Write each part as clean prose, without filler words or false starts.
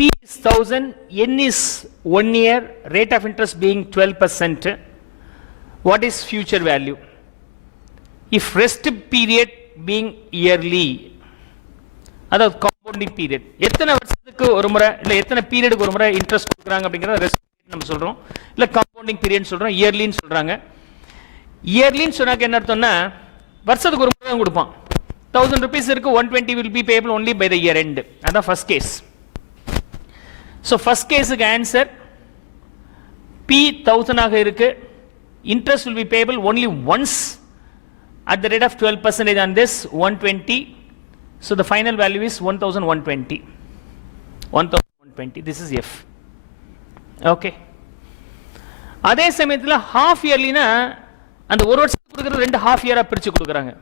P is 1000, N is 1 year, rate of interest being 12%. What is future value? If rest period being yearly, அதாவது compounding period, எத்தனை வருஷத்துக்கு ஒரு முறை இல்லை எத்தனை பீரியடுக்கு ஒரு முறை இன்ட்ரெஸ்ட் கொடுக்குறாங்க அப்படிங்கிறத ரெஸ்ட் நம்ம சொல்கிறோம், இல்லை காம்பவுண்டிங் பீரியட் சொல்கிறோம், இயர்லின்னு சொல்கிறாங்க. இயர்லின்னு சொன்னாக்க என்ன அர்த்தம்னா வருஷத்துக்கு ஒரு முறை தான் கொடுப்பான். 1000 rupees இருக்கு, 120 will be payable only by the year end. அதான் ஃபர்ஸ்ட் கேஸ். ஸோ ஃபர்ஸ்ட் கேஸுக்கு ஆன்சர் P 1000 ஆக இருக்கு. Interest will be payable only once at the rate of 12% on this 120. So the final value is 1120. 1120. This is F. Okay. அதே சமயத்தில் ஹாஃப் இயர்லினா அந்த ஒரு வருஷத்துக்கு கொடுக்குறது 2 half year பிரித்து கொடுக்குறாங்க.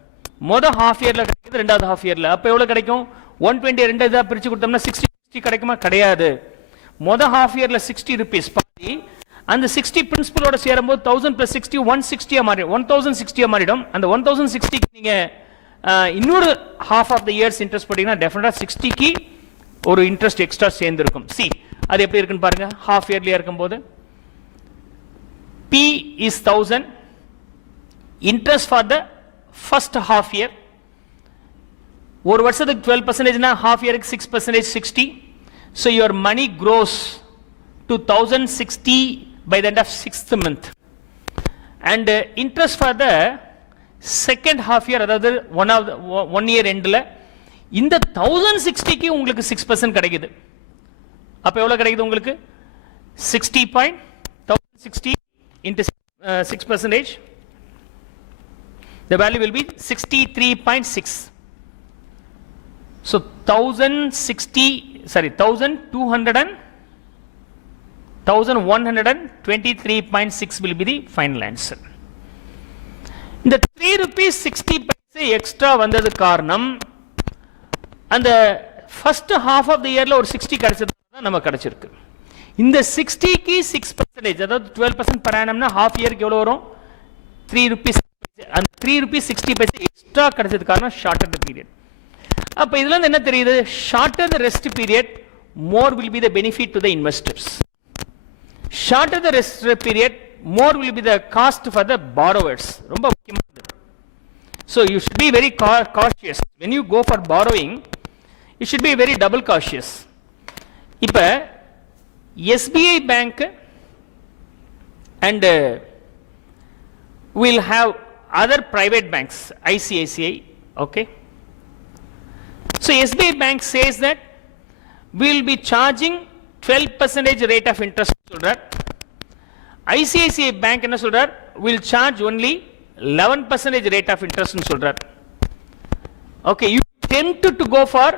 மொதல் ஹாஃப் இயரில் கிடைக்குது, ரெண்டாவது ஹாஃப் இயரில். அப்போ எவ்வளோ கிடைக்கும்? 120 2 இதாக பிரித்து கொடுத்தோம்னா 60 கிடைக்குமா? கிடையாது. மொதல் ஹாஃப் இயரில் 60 rupees பாதி, அந்த 60 பிரின்சிபலோட சேரும்போது 1000 + 60 160 மாறிடும், 1060 மாறிடும். அந்த 1060க்கு நீங்கள் இன்னொரு half of the years interest போட்டிங்கன்னா டெஃபினட்டாக 60க்கு ஒரு இன்ட்ரெஸ்ட் எக்ஸ்ட்ரா சேர்ந்துருக்கும். சி அது எப்படி இருக்குன்னு பாருங்க. ஹாஃப் இயர்லியாக இருக்கும்போது P is 1000, interest for the first half year. ஒரு வருஷத்துக்கு 12% னா half year 6% 60. So your money grows to 1060 by the end of 6th month. And interest for the second half year, அதாவது 1 year endல இந்த 1060க்கு உங்களுக்கு 6% கிடைக்குது. அப்ப எவ்வளவு கிடைக்குது உங்களுக்கு? 60.1060 into 6%. The value will be 63.6. So 1123.6 will be the final answer. இந்த 3 rupees 60 paise extra வந்தது காரணம் அந்த first half of the yearல ஒரு 60 கிடைச்சது தான் நமக்கு கிடைச்சிருக்கு. இந்த 60க்கு 6%, அதாவது 12% per annum னா half yearக்கு எவ்வளவு வரும்? 3 rupees. அந்த 3 rupees 60 paise எக்ஸ்ட்ரா கிடைச்சது காரணம் shorter the period. அப்ப இதுல இருந்து என்ன தெரியுது? shorter the rest period, more will be the benefit to the investors. Shorter the rest period, more will be the cost for the borrowers. ரொம்ப முக்கியமானது. So you should be very cautious when you go for borrowing. You should be very double cautious. இப்ப SBI bank and will have other private banks, ICICI, okay. So SBI bank says that we will be charging 12% rate of interest சொல்றார். ICICI bank என்ன சொல்றார்? will charge only 11% rate of interest னு சொல்றார். Okay, you tempted to go for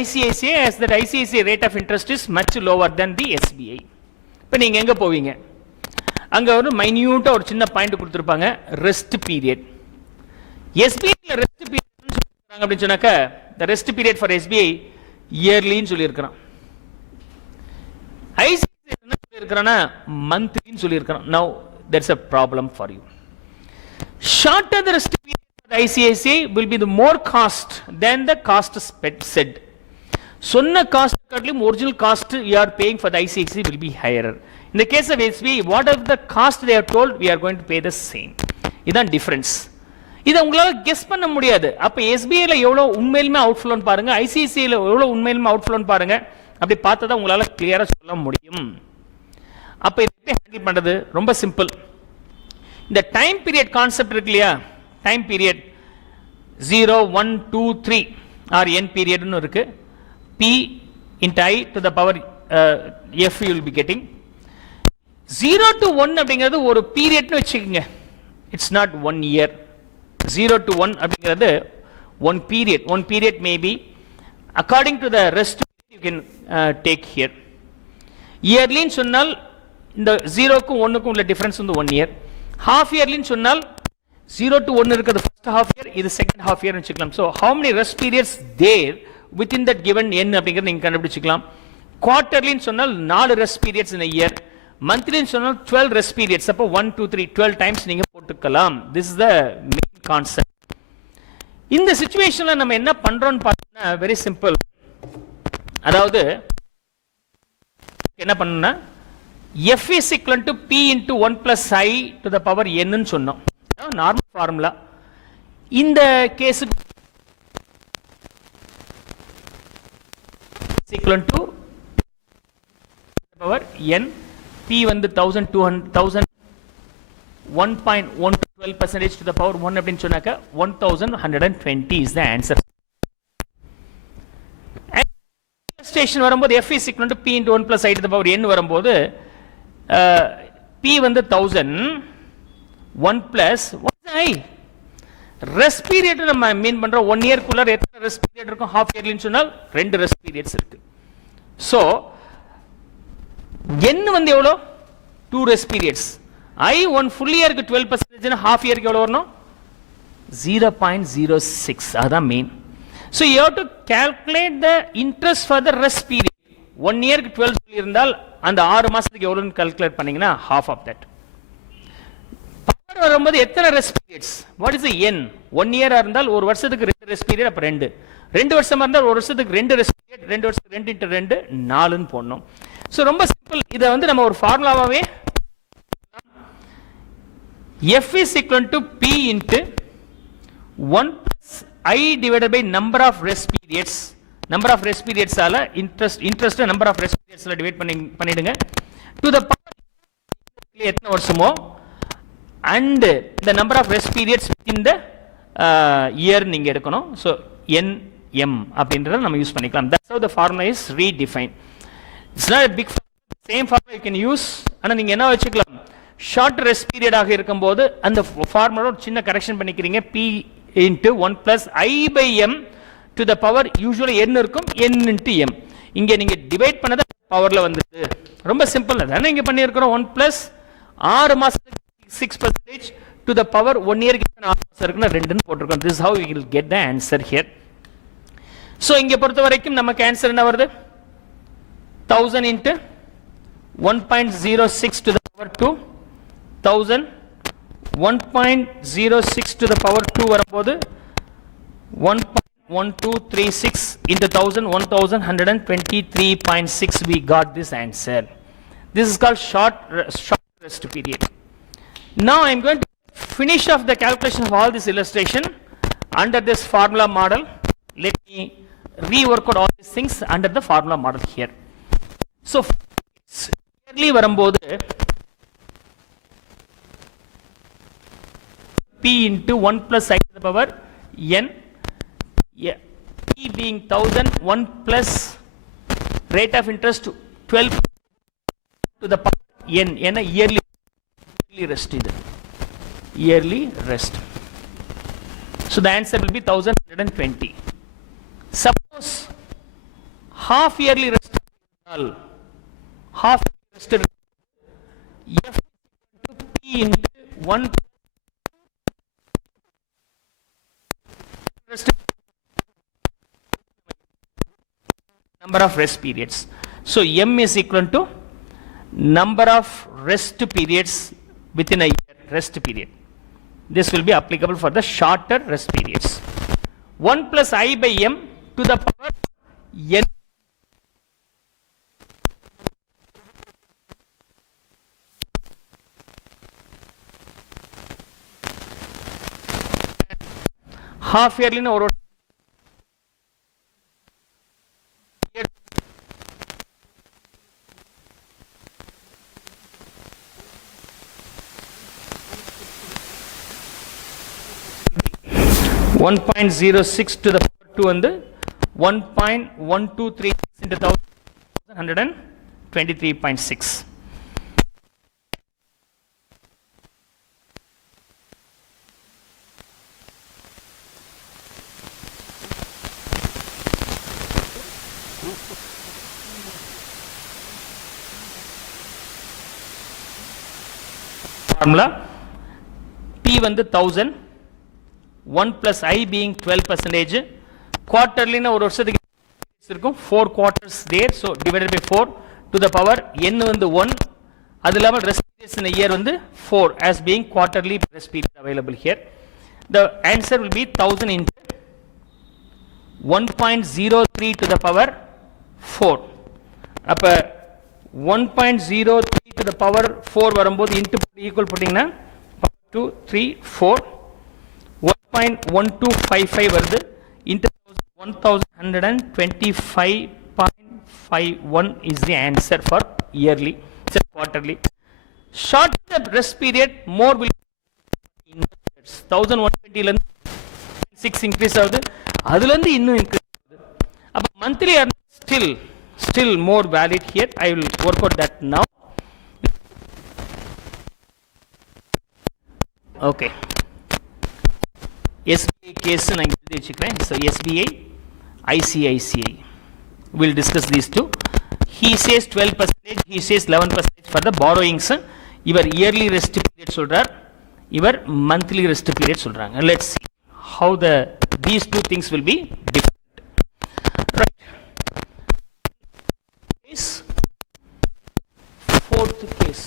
ICICI as that ICICI rate of interest is much lower than the SBI. இப்போ நீங்க எங்க போவீங்க? அங்க ஒரு மைன்யூட்டா ஒரு சின்ன பாயிண்ட் கொடுத்திருப்பாங்க, ரெஸ்ட் பீரியட். SBI ல ரெஸ்ட் பீரியட் சொல்றாங்க அப்படினு சொன்னாக்க the rest period for SBI yearly னு சொல்லி இருக்கறான். ICICI என்ன சொல்லி இருக்கறானா monthly னு சொல்லி இருக்கறான். Now there's a problem for you. Shorter the rest period for the ICICI will be the more cost than the cost said. சொன்ன காஸ்ட் காட்டிலும் original cost you are paying for the ICICI will be higher. In the case of SBI, whatever the cost they have told, we are going to pay the same. இதான் டிஃபரன்ஸ். இதை உங்களால கெஸ் பண்ண முடியாது. அப்ப SBI ல எவ்வளவு உண்மையிலுமே அவுட்ஃப்ளோன்னு பாருங்க, ICICI ல எவ்வளவு உண்மையிலுமே அவுட்ஃப்ளோன்னு பாருங்க. அப்படி பார்த்தா தான் உங்களால கிளியரா சொல்ல முடியும். அப்ப இதை ஹேண்டில் பண்றது ரொம்ப சிம்பிள். இந்த டைம் பீரியட் கான்செப்ட் இருக்கு இல்லையா? டைம் பீரியட் 0 1 2 3 ஆர் n பீரியட்னு இருக்கு. P into I to the power F you will be getting. 0 to 1 அப்படிங்கிறது ஒரு பீரியட்னு வச்சுக்கோங்க. இட்ஸ் நாட் 1 year. 0 to 1 அப்படிங்கிறது one period may be according to the rest you can take here. Yearly ன்னு சொன்னால் இந்த 0க்கும் 1க்கும் உள்ள டிஃபரன்ஸ் வந்து 1 year. half yearly ன்னு சொன்னால் 0 to 1 இருக்குது first half year, இது second half year னு வச்சுக்கலாம். So how many rest periods there within that given n அப்படிங்கறது நீங்க கண்டுபிடிச்சுக்கலாம். quarterly ன்னு சொன்னால் 4 rest periods in a year. monthly ன்னு சொன்னால் 12 rest periods. அப்போ 1 2 3 12 times நீங்க போட்டுக்கலாம். This is the main concept. இந்த சிச்சுவேஷன்ல நம்ம என்ன பண்றோம்னு பார்த்தா வெரி சிம்பிள். அதாவது என்ன பண்ணணும்னா f is equal to p into 1 plus I to the power n ன்னு சொன்னோம். Normal formula. இந்த கேஸுக்கு equal to power n, p வந்து 1200 1.112% to the power 1 அப்படின்னு சொன்னாக்க 1120 is the answer. ஸ்டேஷன் வரும்போது f is equal to p into 1 plus I to the power n வரும்போது p வந்து 1000 1 plus what is I? Rest period நம்ம மீன் பண்றோம் 1 இயர் குள்ள எத்தனை ரெஸ்ட் பீரியட் இருக்கும் half yearly ன்னு சொன்னால் 2 ரெஸ்ட் பீரியட்ஸ் இருக்கு. சோ n வந்து எவ்வளவு 2 rest periods. I 1 full year க்கு 12% னா half year க்கு எவ்வளவு வரணும் 0.06. அதான் main. So you have to calculate the interest for the rest period. 1 year க்கு 12 சொல்லி இருந்தால் அந்த 6 மாசத்துக்கு எவ்வளவுன்னு கால்குலேட் பண்ணீங்கன்னா half of that. பவர் வரும்போது எத்தனை rest periods? What is the n? 1 இயரா இருந்தால் ஒரு வருஷத்துக்கு 2 ரெஸ்ட் பீரியட், அப்ப 2 வருஷமா இருந்தால் ஒரு வருஷத்துக்கு 2 ரெஸ்ட் பீரியட், 2 வருஷத்துக்கு 2 into 2 4 ன்னு போடணும். சோ ரொம்ப சிம்பிள். இத வந்து நம்ம ஒரு ஃபார்முலாவாவே f is equal to p into 1 plus I divided by number of rest periods. Number of rest periods ஆல interest number of rest periods ல டிவைட் பண்ணிடுங்க to the power எத்தனை வருஷமோ and the number of rest periods within the year நீங்க எடுக்கணும். so nm அப்படின்றத நம்ம யூஸ் பண்ணிக்கலாம். that's how the formula is redefined. it's not a big same formula you can use. ஆனா நீங்க என்ன வச்சுக்கலாம், ஷார்ட் ரெஸ்ட் பீரியட் ஆக இருக்கும்போது அந்த ஃபார்முலா ஒரு சின்ன கரெக்ஷன் பண்ணிக்கிறீங்க. p into 1 plus I by m to the power usually n இருக்கும் n into m. இங்க நீங்க டிவைட் பண்ணத பவர்ல வந்துது. ரொம்ப சிம்பிள் தானே இங்க பண்ணி இருக்கோம். 1 plus 6 மாசத்துக்கு 6% to the power 1 year க்கு 6 மாசம் இருக்குனா 2 ன்னு போட்டுருக்கோம். this is how we will get the answer here. so இங்க பொறுத்த வரைக்கும் நமக்கு ஆன்சர் என்ன வருது 1000 into 1.06 to the power 2 1000 1.06 to the power 2 வரும்போது 1.1236 into 1000 1123.6 we got this answer. This is called short rest period. Now I am going to finish off the calculation of all this illustration under this formula model. Let me rework out all these things under the formula model here. so yearly வரும்போது p into 1 plus I to the power n, p being 1000, 1 plus rate of interest 12 to the power n, என்ன yearly rest இது yearly rest. so the answer will be 1120. suppose half yearly rest, half rest f p into 1 number of rest periods. so m is equal to number of rest periods within a year, rest period. this will be applicable for the shorter rest periods. 1 plus I by m to the power n, half yearly na ஒரு 1.06 to the power 2 வந்து 1.1236 into 1123.6. formula P வந்து 1000, 1 plus I being 12%, quarterly na ஒரு வருஷத்துக்கு இருக்கும் 4 quarters there, so divided by 4 to the power n வந்து 1, அது இல்லாம rest periods in a year வந்து 4 as being quarterly rest period available here. The answer will be 1000 into 1.03 to the power 4. அப்ப 1.03 to the power 4 வரும்போது into equal போட்டிங்கன்னா 2, 3, 4. 1.1255 வருது into 1125.51 is the answer for yearly, quarterly. Shorter the rest period, more will be 1120 ல 6 increase ஆகுது, அதுல இருந்து இன்னும் increase ஆகுது. அப்ப monthly are still more valid here. I will work out that now. Okay. SBI case நான் இங்க எழுதி வச்சுக்கிறேன். So SBI, ICICI. We'll discuss these two. He says 12%, he says 11% for the borrowings. Ivar yearly rest period சொல்றார், இவர் monthly rest period சொல்றாங்க. Let's see how these two things will be different. Right. Case, fourth case.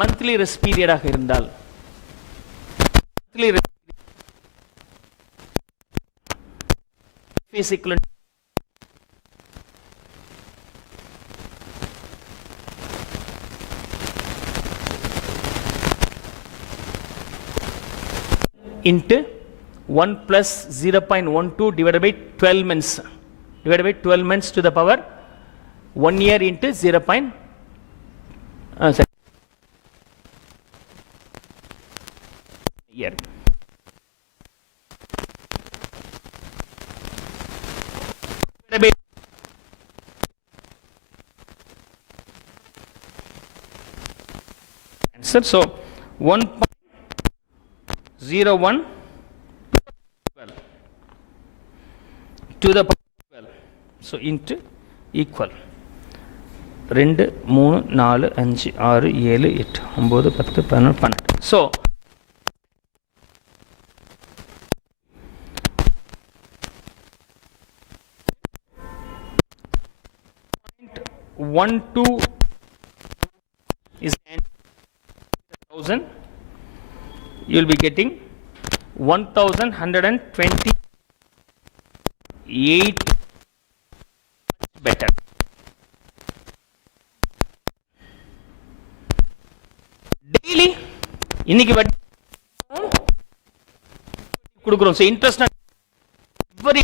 monthly rest period ஆக இருந்தால் monthly rest is equivalent into 1 plus 0.12 divided by 12 months to the power 1 year into 0. Year. Answer. So 1.01 to the power 12. So into equal 2 3 4 5 6 7 8 9 10 11 12. So 12 is 1000. You will be getting 1128 better. Daily இன்னைக்கு வட்டி கொடுக்கிறோம். So interest very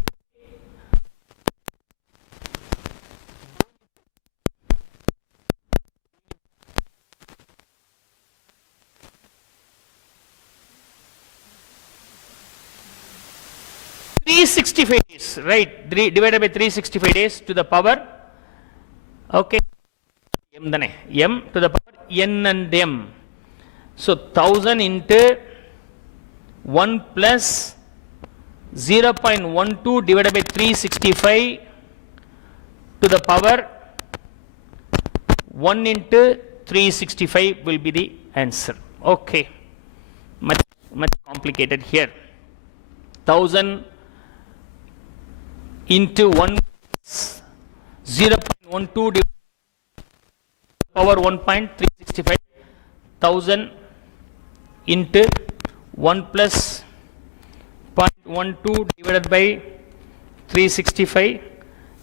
365 days, right? Divided by 365 days to the power, okay, m to the power n and m. So 1000 into 1 plus 0.12 divided by 365 to the power 1 into 365 will be the answer. Okay, much complicated here. 1000 into 1 0.12 divided by power 1.365, 1000 into 1 plus 0.12 divided by 365,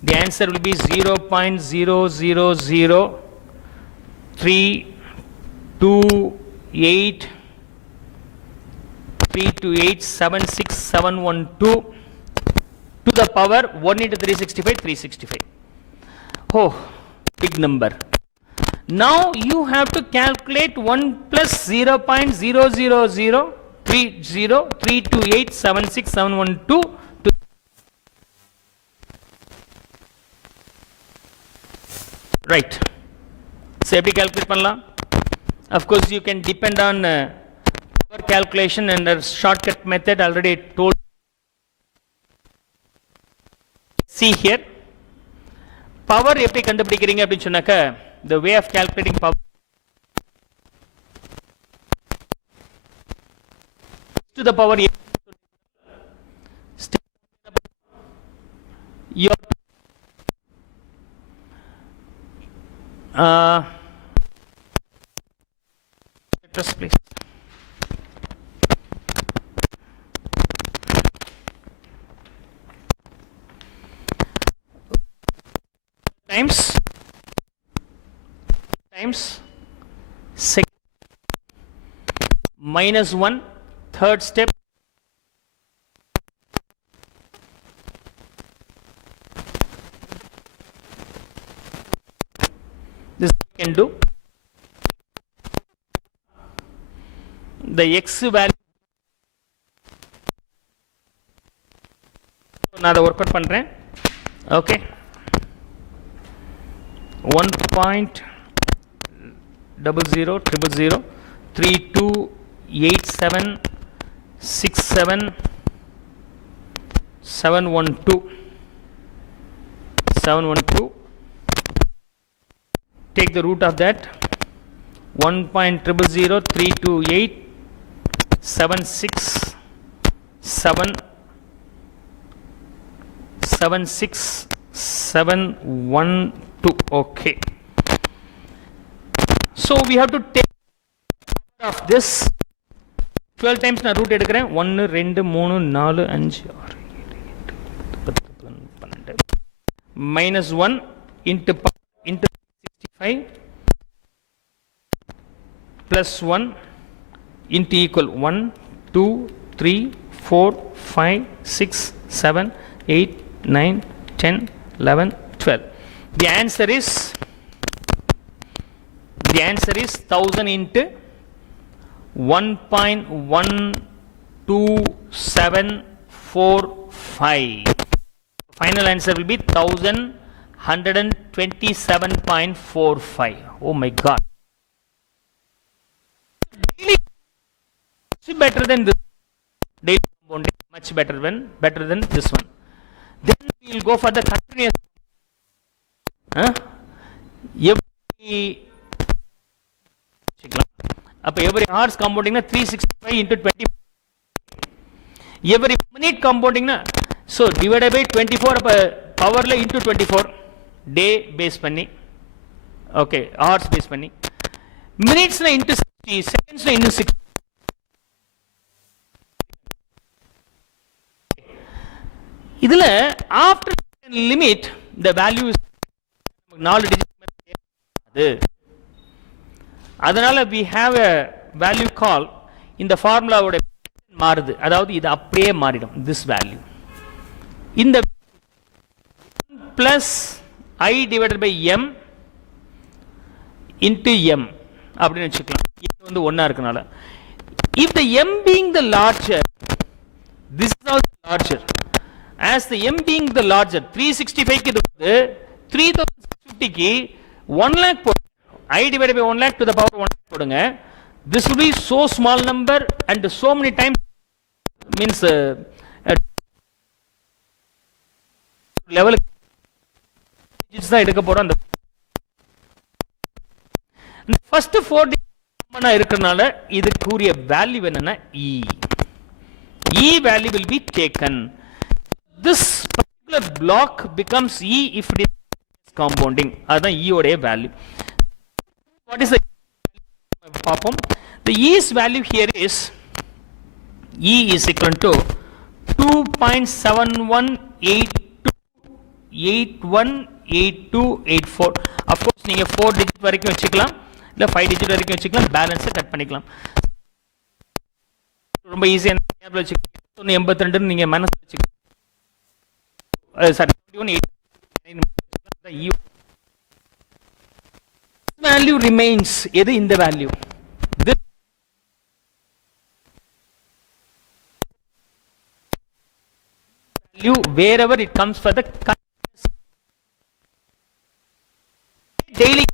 the answer will be 0.00328767112 to the power 1 into 365. Oh, big number. Now you have to calculate 1 plus 0.0003032876712 to right. So எப்படி calculate பண்ணலாம்? Of course you can depend on power calculation and a shortcut method already told. See here, power எப்படி கண்டுபிடிக்கிறீங்க அப்படின்னு சொன்னாக்க, the way of calculating power to the power your address please. times second minus 1 third step this we can do the x value நான் அதை work out பண்றேன் ஓகே 1.0000 3287 67 712 take the root of that 1.000328 76712 okay so we have to take of this 12 times na root எடுக்கிறேன் 1 2 3 4 5 6 7 8 9 10 12 minus 1 into 65 plus 1 into equal 1 2 3 4 5 6 7 8 9 10 11 12 the answer is 1000 into 1.12745 final answer will be 1127.45 oh my god daily much better than this daily compounding much better than this one then we will go for the continuous every hours compounding na 365 into 20 every minute compounding na so divided by 24 power la into 24 day base panni okay hours base panni minutes na into 60 seconds na into 60 idhula after limit the value is 4 digit adu அதனால we have a value call இந்த ஃபார்முலாவோட மாறுது அதாவது இது அப்படியே மாறிடும் this value இந்த plus I divided by m into m அப்படின்னு வெச்சுக்கலாம் இது வந்து 1 இருக்கனால if the m being the larger this is also larger as the m being the larger 365 க்கு இது வந்து 3050 க்கு 1 lakh I divided by 1 lakh to the power 1 lakh போடுங்க this will be so small number and so many times means level digits தான் எடுக்க போறோம் அந்த first 4 digits இருக்கறனால இதுக்குரிய வேல்யூ என்னன்னா e value will be taken this particular block becomes e if it is compounding அதான் e உடைய value what is the papam the e's value here is e is equal to 2.7182818284 of course நீங்க 4 digit வரைக்கும் வெச்சுக்கலாம் இல்ல 5 digit வரைக்கும் வெச்சுக்கலாம் பேலன்ஸ் கட் பண்ணிக்கலாம் ரொம்ப ஈஸியா ஞாபகம் வெச்சுக்கலாம் 82 நீங்க மனசுல வெச்சுக்கலாம் சாரி 21 value remains எது இந்த value this value wherever it comes for the daily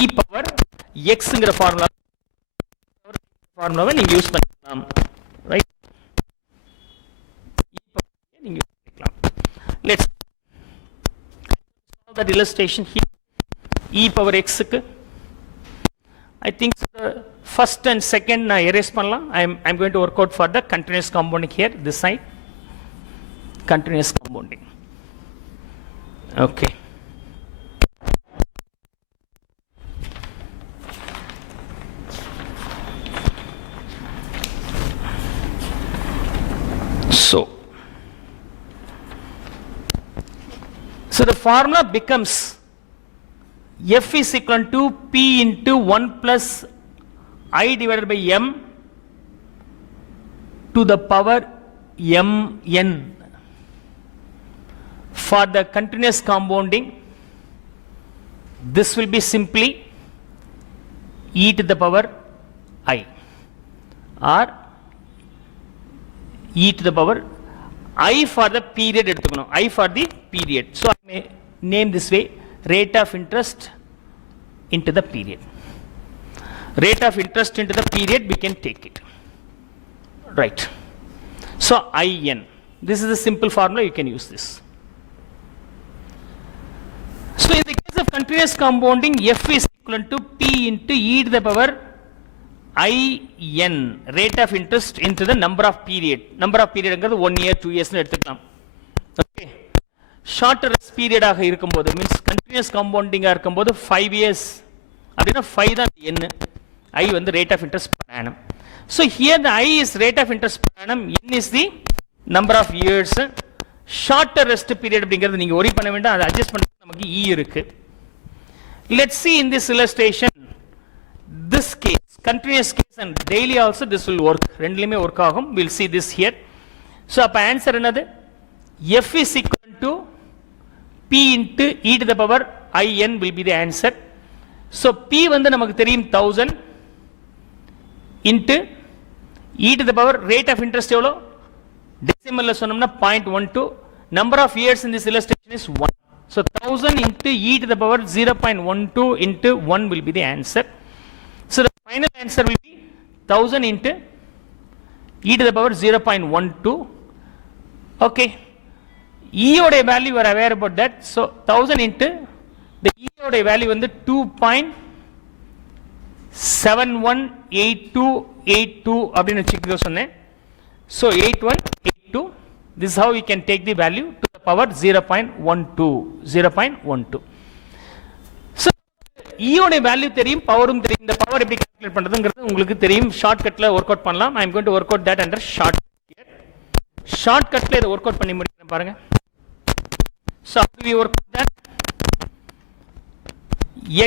e power x ங்கற ஃபார்முலாவை நீங்க யூஸ் பண்ணிக்கலாம் right let's solve that illustration here e power x க்கு I think the first and second na erase பண்ணலாம் I'm going to work out for the continuous compounding here this side continuous compounding okay So the formula becomes f is equal to p into 1 plus I divided by m to the power mn. For the continuous compounding, this will be simply e to the power I or e to the power I for the period எடுத்துக்கணும், I for the period. So I may name this way, rate of interest into the period. Rate of interest into the period, we can take it. Right. So IN. This is a simple formula, you can use this. So in the case of continuous compounding, f is equal to p into e to the power IN, rate of interest into the number of period. Number of period engadhu 1 year, 2 years nu eduthukalam. Okay. Shorter period ஆக இருக்கும்போது, means continuous compounding ஆ இருக்கும்போது 5 years அப்படினா 5 தான் n. I வந்து rate of interest per annum. So here the I is rate of interest per annum, n is the number of years. Shorter rest period அப்படிங்கிறது நீங்க worry பண்ண வேண்டாம், அதை adjust பண்றது நமக்கு e இருக்கு. Let's see in this illustration, this case, continuous case and daily also this will work. ரெண்டுலயுமே work ஆகும். We'll see this here. So அப்ப answer என்னது? F is equal to P into e to the power IN will be the answer. So P வந்து நமக்கு தெரியும் 1000 into e to the power rate of interest எவ்வளோ? Decimal சொன்னோம்னா 0.12. Number of years in this illustration is 1. So 1000 into e to the power 0.12 into 1 will be the answer. So the final answer will be 1000 into e to the power 0.12. Okay. E oda value you are aware about that. So 1000 into the e oda value வந்து 2.718282 அப்படின்னு வச்சுக்க சொன்னேன். So 8182. This is how we can take the value to the power 0.12. 0.12. So e oda value தெரியும், பவரும் தெரியும். இந்த பவர் எப்படி கால்குலேட் பண்றதுங்கிறது உங்களுக்கு தெரியும். ஷார்ட்கட்ல வொர்க் அவுட் பண்ணலாம். I am going to work out that under shortcut here. ஷார்ட்கட்ல இத வொர்க் அவுட் பண்ணி முடிக்கிறேன் பாருங்க. So how do we work out that?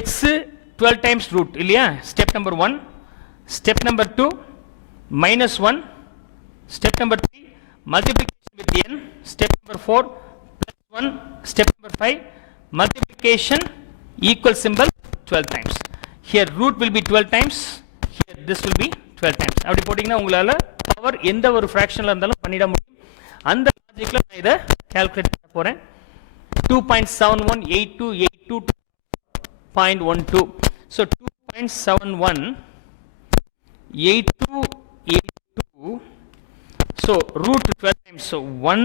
X 12 times root இல்லையா? Step number 1. Step number 2 minus 1. Step number 3 multiplication with n. Step number 4 plus 1. Step number 5 multiplication equal symbol 12 times. Here root will be 12 times. Here this will be 12 times. அப்படி போட்டீங்கன்னா உங்களால பவர் எந்த ஒரு ஃபிராக்ஷன்ல இருந்தாலும் பண்ணிட முடியும். அந்த லாஜிக்ல நான் இத கால்குலேட் பண்ண போறேன். 2.718282.12. So 2.718282. So root 12 times. So 1,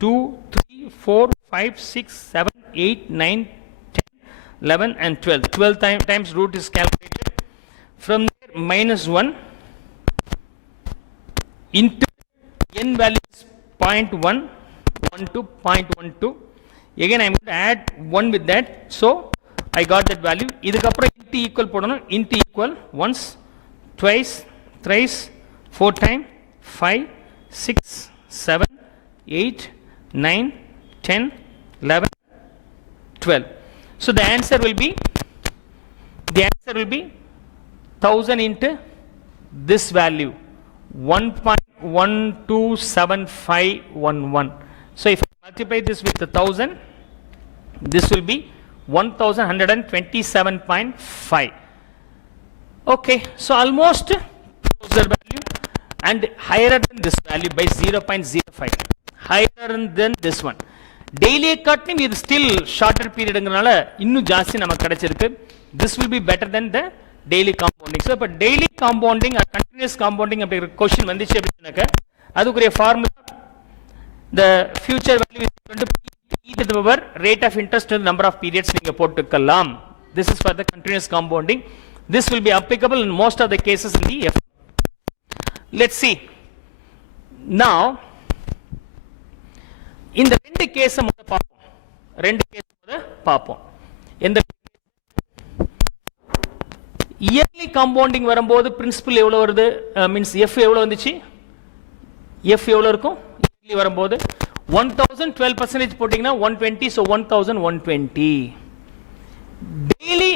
2, 3, 4, 5, 6, 7, 8, 9, 10, 11 and 12. 12 times root is calculated. From there minus 1 into n value is 0.1, 1 to 0.12. Again I am going to add 1 with that. So I got that value. இதுக்கப்புறம் into equal போடணும். Into equal once, twice, thrice, 4 times, 5, 6, 7, 8, 9, 10, 11, 12. So the answer will be 1000 into this value 1.127511. So if I multiply this with 1000, this will be 1127.5. Okay, so almost closer value and higher than this value by 0.05. Higher than this one. Daily காட்டிலும் இது still shorter periodங்கறனால இன்னும் ஜாஸ்தி நமக்கு கிடைச்சிருக்கு. This will be better than the daily compounding. So இப்ப daily compounding or continuous compounding அப்படிங்கிற question வந்துச்சு அப்படினாக்க அதுக்குரிய formula the future value is equal to e to the power rate of interest to the number of periods நீங்க போட்டுக்கலாம். This is for the continuous compounding. This will be applicable in most of the cases in the F. Let's see. Now இந்த ரெண்டு கேஸ முத பாப்போம். ரெண்டு கேஸ் முத பாப்போம். இந்த இயர்லி காம்பவுண்டிங் வரும்போது பிரின்சிபல் எவ்வளவு வருது? மீன்ஸ் F எவ்வளவு வந்துச்சு? F எவ்வளவு இருக்கும்? இயர்லி வரும்போது 1000 12% போட்டீங்கன்னா 120, so 1120. டெய்லி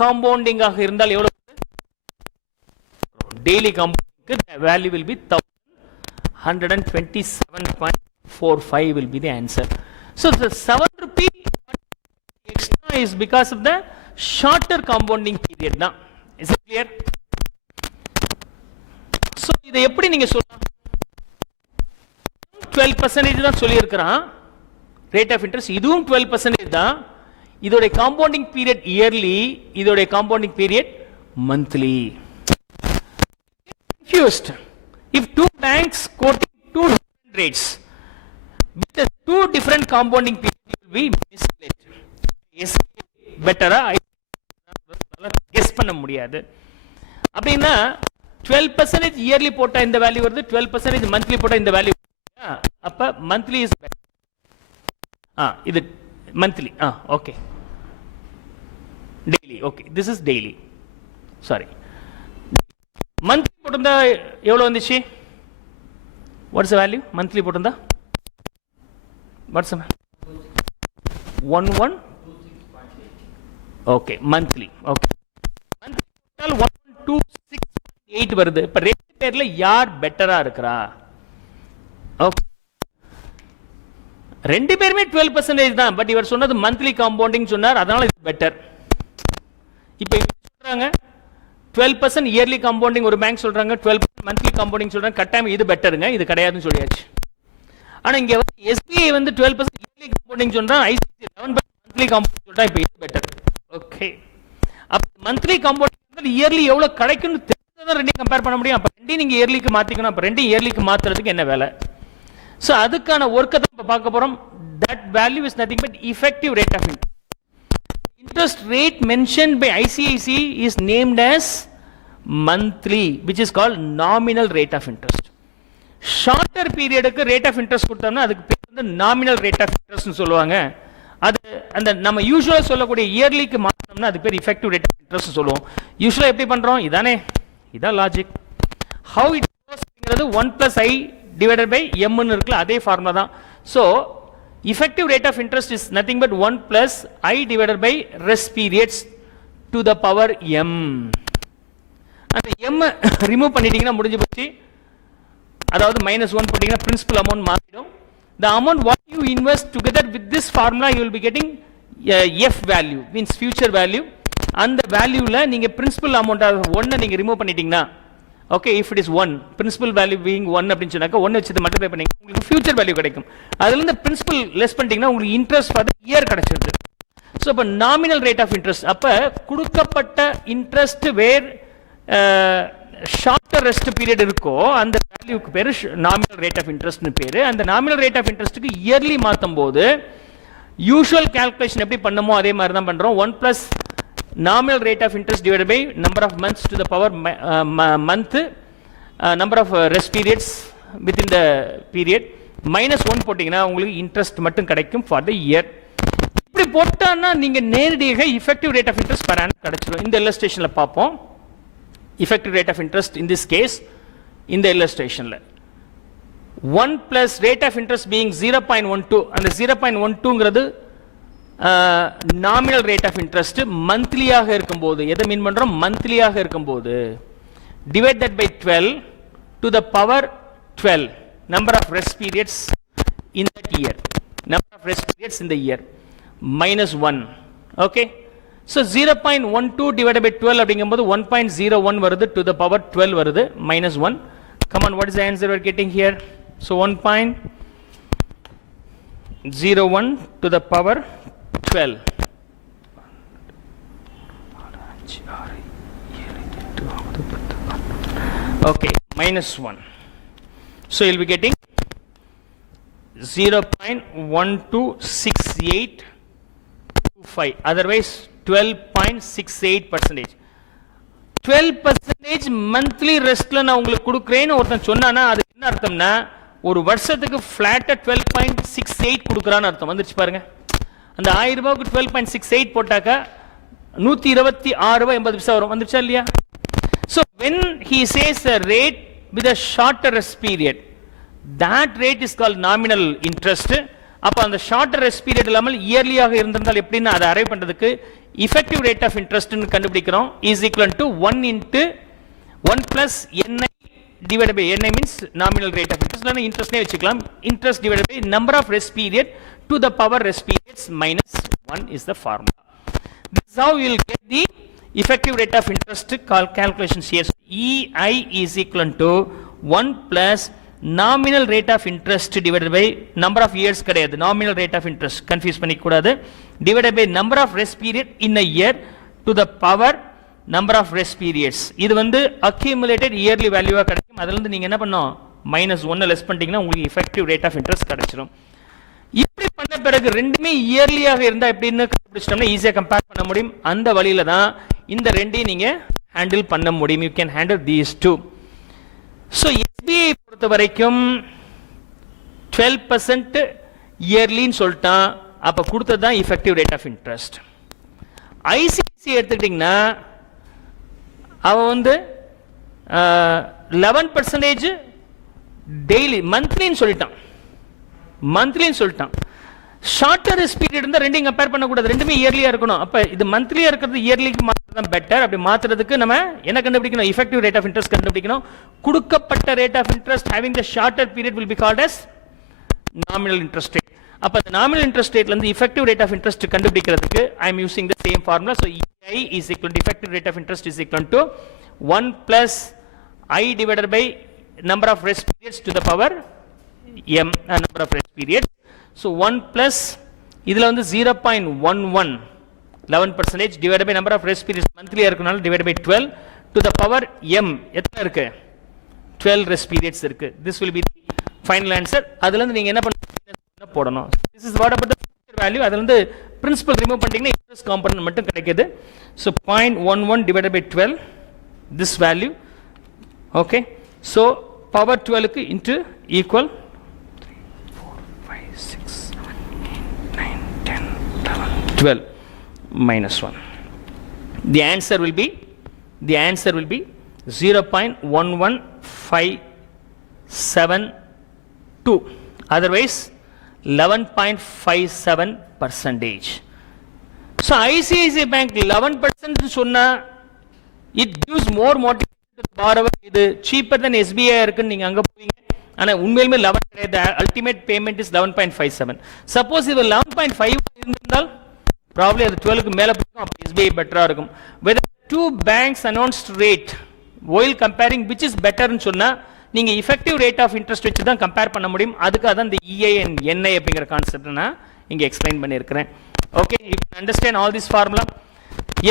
காம்பவுண்டிங் ஆக இருந்தால் எவ்வளவு? டெய்லி காம்பவுண்டிங்க்கு the value will be 1127.45 will be the answer. So the 7 rupee extra is because of the shorter compounding period now. Is it clear? So இதை எப்படி நீங்க சொல்லலாம்? 12% தான் சொல்லி இருக்கிறான் ரேட் ஆஃப் இன்ட்ரெஸ்ட், இதுவும் 12% தான். இதோட காம்பவுண்டிங் பீரியட் இயர்லி, இதோட compounding period monthly. Confused. If two banks quoting two different rates with the two different compounding periods, will be misled. Yes, better guess பண்ண முடியாது. அப்படின்னா 12% இயர்லி போட்டா இந்த வேல்யூ வருது, 12% மந்த்லி போட்டா இந்த வேல்யூ. அப்ப மந்த்லி இஸ் பெட்டர். இது monthly. Okay, daily. Okay, this is daily. Sorry, monthly போட்டிருந்தா எவ்வளவு வந்துச்சு? வாட்ஸ் வேல்யூ மந்த்லி போட்டிருந்தா? What's 11. Okay, monthly. Okay, monthly போட்டால் 1268 வருது. இப்ப ரெண்டு பேர்ல யார் பெட்டரா இருக்கிறா? ஓகே, ரெண்டு பேருமே 12% தான். பட் இவர் சொன்னது மந்த்லி காம்பவுண்டிங் சொன்னார், அதனால இது பெட்டர். இப்ப சொல்றாங்க 12% இயர்லி காம்பவுண்டிங் ஒரு பேங்க் சொல்றாங்க, 12% மந்த்லி காம்பவுண்டிங் சொல்றாங்க. கட்டாயம் இது பெட்டருங்க, இது கிடையாதுன்னு சொல்லியாச்சு. ஆனா இங்க SBI வந்து 12% இயர்லி காம்பவுண்டிங் சொல்றான், ICICI 11% மந்த்லி காம்பவுண்டிங் சொல்றான். இப்ப இது பெட்டர். ஓகே, அப்ப மந்த்லி காம்பவுண்டிங் இயர்லி எவ்வளவு கிடைக்கும்னு தெரிஞ்சதான் ரெண்டையும் கம்பேர் பண்ண முடியும். அப்ப ரெண்டையும் நீங்க இயர்லிக்கு மாத்திக்கணும். அப்ப ரெண்டையும் இயர்லிக்கு மாத்துறதுக்கு என்ன வேலை? சோ அதுக்கான ஒர்க்கை தான் இப்ப பார்க்க போறோம். That value is nothing but effective rate of interest. Interest rate mentioned by ICICI is named as monthly, which is called nominal rate of interest. Shorter period க்கு rate of interest கொடுத்தோம்னா அதுக்கு பேர் வந்து nominal rate of interest னு சொல்லுவாங்க. அது அந்த நம்ம யூசுவலா சொல்லக்கூடிய இயர்லிக்கு மாத்தோம்னா அதுக்கு பேர் effective rate of interest சொல்லுவோம். யூசுவலா எப்படி பண்றோம்? இதானே, இதான் லாஜிக். how it goes அப்படிங்கிறது 1 plus I divided by m ன்னு இருக்குல, அதே ஃபார்முலா தான். so effective rate of interest is nothing but 1 plus I divided by rest periods to the power m. அந்த m ரிமூவ் பண்ணிட்டீங்கன்னா முடிஞ்சு போச்சு. அதாவது -1 போட்டீங்கன்னா பிரின்சிபல் அமௌண்ட் மாறிடும். the amount what you invest together with this formula you will be getting f value, means future value. அந்த வேல்யூல நீங்க பிரின்சிபல் அமௌண்ட் 1 நீங்க ரிமூவ் பண்ணிட்டீங்கன்னா, okay, if it is 1, principal value being 1 அப்படினு சொன்னாக்க 1 வச்சு மல்டிப்ளை பண்ணீங்க, உங்களுக்கு ஃபியூச்சர் வேல்யூ கிடைக்கும். அதுல இருந்து பிரின்சிபல் லெஸ் பண்ணிட்டீங்கன்னா உங்களுக்கு இன்ட்ரெஸ்ட் ஃபார் தி இயர் கிடைச்சிருது. சோ அப்ப நாமினல் ரேட் ஆஃப் இன்ட்ரெஸ்ட், அப்ப கொடுக்கப்பட்ட interest where shorter rest period இருக்கோ அந்த வேல்யூக்கு பேரு நாமினல் ரேட் ஆஃப் இன்ட்ரெஸ்ட்னு பேரு. அந்த நாமினல் ரேட் ஆஃப் இன்ட்ரெஸ்ட்க்கு இயர்லி மாத்தும்போது யூசுவல் கால்குலேஷன் எப்படி பண்ணமோ அதே மாதிரி தான் பண்றோம். 1 plus nominal rate of interest divided by number of months to the power month, number of rest periods within the period, -1 போட்டீங்கன்னா உங்களுக்கு இன்ட்ரெஸ்ட் மட்டும் கிடைக்கும் for the year. இப்படி போட்டான்னா நீங்க நேரடியாக effective rate of interest per annum கிடைச்சிரும். இந்த இல்லஸ்ட்ரேஷன்ல பார்ப்போம் effective rate of interest in this case. இந்த இல்லஸ்ட்ரேஷன்ல 1 plus rate of interest being 0.12, அந்த 0.12ங்கிறது நாமினல் ரேட் ஆஃப் இன்ட்ரெஸ்ட் மந்த்லியாக இருக்கும்போது, எதை மீன் பண்றோம்? மந்த்லியாக இருக்கும்போது divide that by 12 to the power 12 number of rest periods in that year, number of rest periods in the year -1. Okay, so 0.12 divide by 12 அப்படிங்கும்போது 1.01 வருது, டு த பவர் 12 வருது, -1. Come on, what is the answer we are getting here? So 1.01 to the power 12. Okay, -1. So you'll be getting 0.126825, otherwise 12.68%. 12% மந்த்லி ரெஸ்ட்ல நான் உங்களுக்கு கொடுக்குறேன்னு ஒருத்தன் சொன்னானா அது என்ன அர்த்தம்னா ஒரு வருஷத்துக்கு ஃபிளாட்டா 12.68 கொடுக்குறான்னு அர்த்தம். வந்துருச்சு பாருங்க. அந்த 1000 ரூபாய்க்கு 12.68 போட்டாக்கா 126 ரூபாய் 80 பைசா வரும். வந்துருச்சா இல்லையா? So when he says a rate with a shorter rest period, that rate is called nominal interest. அப்ப அந்த ஷார்ட்டர் ரெஸ்ட் பீரியட் இல்லாமல் இயர்லியாக இருந்திருந்தால் எப்படின்னு அதை அரைவ் பண்றதுக்கு effective rate of interest ன்னு கண்டுபிடிக்கிறோம் is equal to 1 into 1 plus ni divided by ni means nominal rate of interest. இல்லனா இன்ட்ரெஸ்ட்னே வச்சுக்கலாம். interest divided by number of rest period to the power rest periods minus 1 is the formula. This is how you will get the effective rate of interest calculations here. So EI is equal to 1 plus nominal rate of interest divided by number of years கிடையாது, nominal rate of interest confuse பண்ணிக்க கூடாது, divided by number of rest period in a year to the power number of rest periods. இது வந்து accumulated yearly value கிடைக்கும். அதில இருந்து நீங்க என்ன பண்ணனும், -1 லெஸ் பண்ணிட்டீங்கன்னா உங்களுக்கு effective rate of interest கிடைச்சிரும். இப்படி பண்ண பிறகு ரெண்டுமே இயர்லியாக இருந்தா எப்படின்னு கண்டுபிடிச்சோம்னா ஈஸியா கம்பேர் பண்ண முடியும். அந்த வழியில தான் இந்த ரெண்டையும் நீங்க ஹேண்டில் பண்ண முடியும். you can handle these two. so SBI பொறுத்த வரைக்கும் 12% இயர்லின்னு சொல்லிட்டான். அப்ப கொடுத்தது தான் effective rate of interest. ICICI எடுத்துக்கிட்டீங்கன்னா அவன் வந்து 11% டெய்லி மந்த்லின்னு சொல்லிட்டான். மந்த்லின்னு சொல்லிட்டான். ஷார்ட்டர் ரெஸ்ட் பீரியட் இருந்தா ரெண்டையும் கம்பேர் பண்ண கூடாது, ரெண்டுமே இயர்லியா இருக்கணும். அப்ப இது மந்த்லியா இருக்கிறது இயர்லிக்கு மாத்திரம் பெட்டர். அப்படி மாத்துறதுக்கு நம்ம என்ன கண்டுபிடிக்கணும், effective rate of interest கண்டுபிடிக்கணும். கொடுக்கப்பட்ட rate of interest having the shorter period will be called as nominal interest rate. அப்ப the nominal interest rateல இருந்து effective rate of interest கண்டுபிடிக்கிறதுக்கு I am using the same formula. so EI is equal to effective rate of interest is equal to 1 plus I divided by number of rest periods to the power m number of rest periods. so 1 plus இதுல வந்து 0.11 11% divided by number of rest periods monthly இருக்கனால divided by 12 to the power m எத்தனை இருக்கு, 12 rest periods இருக்கு. this will be the final answer. அதுல இருந்து நீங்க என்ன பண்ண போடணும். this is what about the future value. அதுல இருந்து principal remove பண்ணிட்டீங்கன்னா interest component மட்டும் கிடைக்குது. so 0.11 divided by 12 this value. okay, so power 12 க்கு into equal 12 minus 1. The answer will be 0.11572. Otherwise 11.57%. So ICICI Bank 11% சொன்னா it gives more motivation to the borrower. இது cheaper than SBI இருக்குன்னு நீங்க அங்க போவீங்க. ஆனா உண்மையிலுமே 11 கிடையாது. ultimate payment is 11.57. suppose இது 11.5 இருந்தால் probably அது 12 க்கு மேல போகும். அப்ப SBI பெட்டரா இருக்கும். whether two banks announced rate while comparing which is better ன்னு சொன்னா நீங்க effective rate of interest வச்சு தான் கம்பேர் பண்ண முடியும். அதுக்காக தான் இந்த EI and NI அப்படிங்கற கான்செப்ட் நான் இங்க எக்ஸ்பிளைன் பண்ணியிருக்கிறேன். okay, you can understand all this formula.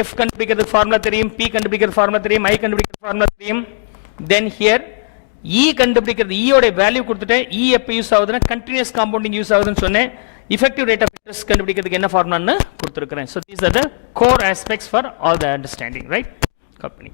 F கண்டுபிடிக்கிறது ஃபார்முலா தெரியும், P கண்டுபிடிக்கிறது ஃபார்முலா தெரியும், I கண்டுபிடிக்கிறது ஃபார்முலா தெரியும். then here E கண்டுபிடிக்கிறது, E ஓட வேல்யூ கொடுத்துட்டேன். E எப்ப யூஸ் ஆகுதுன்னா கண்டினியூஸ் காம்பவுண்டிங் யூஸ் ஆகுதுன்னு சொன்னேன். effective rate of interest கண்டுபிடிக்கிறதுக்கு என்ன ஃபார்முலான்னு கொடுத்திருக்கிறேன். so these are the core aspects for all the understanding, right? company